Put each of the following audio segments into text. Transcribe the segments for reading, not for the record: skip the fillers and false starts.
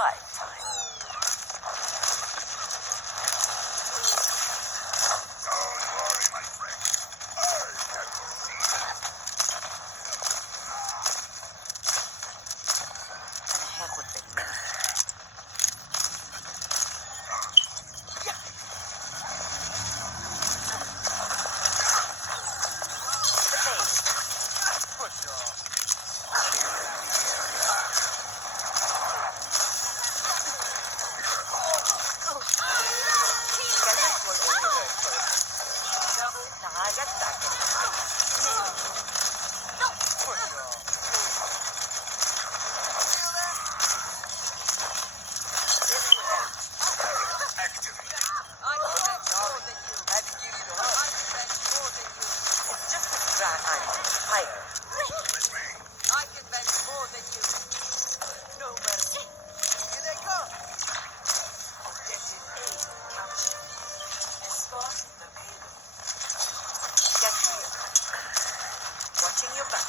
quiet time. أنا هاخد بالي منك. Watching your back.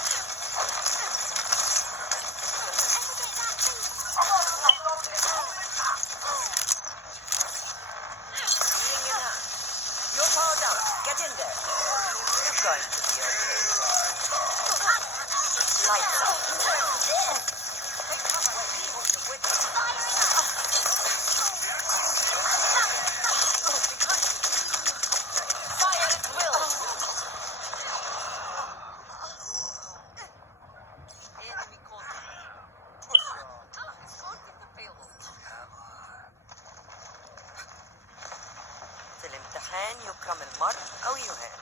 Healing in hand. You're powered up. Get in there. You're going to be okay. Lights up. Take cover where he was the witness. Fire at will. Enemy contact. في الامتحان يكرم المرء أو يهان.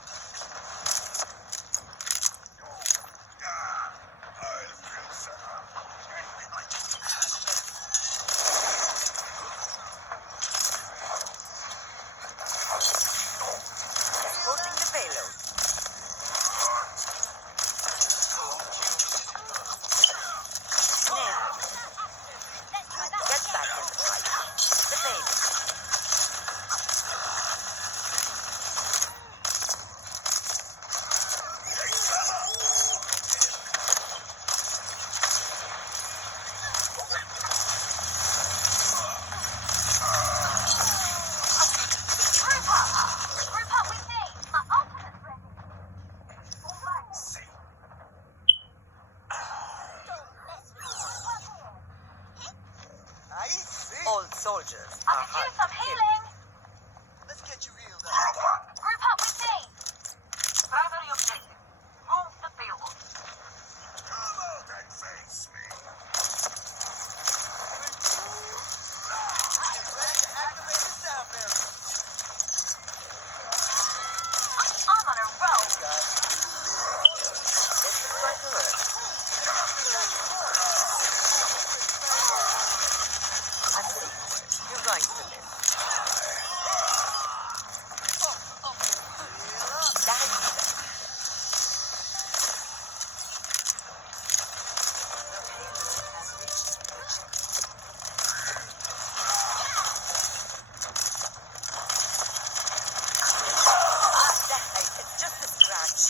Escorting the payload. Now, get back in the fight. The payload. All soldiers are hard to kill. Let's get you healed up. Group up with me. Primary objective. Move the payload. Come out and face me. Ready to activate the sound barrier. I'm on a roll. This is going to hurt. I see. You're going to live. It's just a scratch.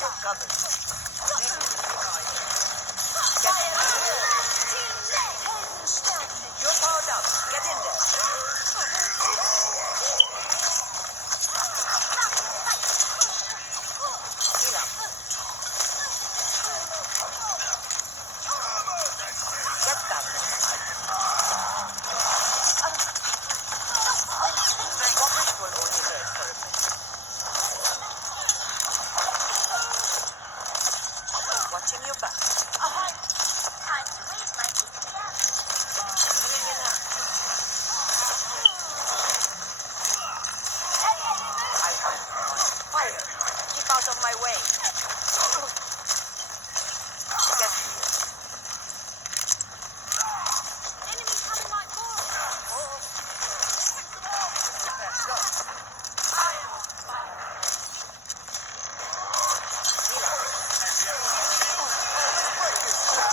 You're covered. You're powered up. Get in there. Heal up. Get back in the fight. Rockets will only hurt for a minute. Watching your back. Time to raise my ATM. Healing in hand. Fire! Keep out of my way. Get here. Enemy coming like bull. Let's go. Heal up.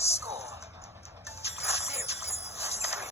Score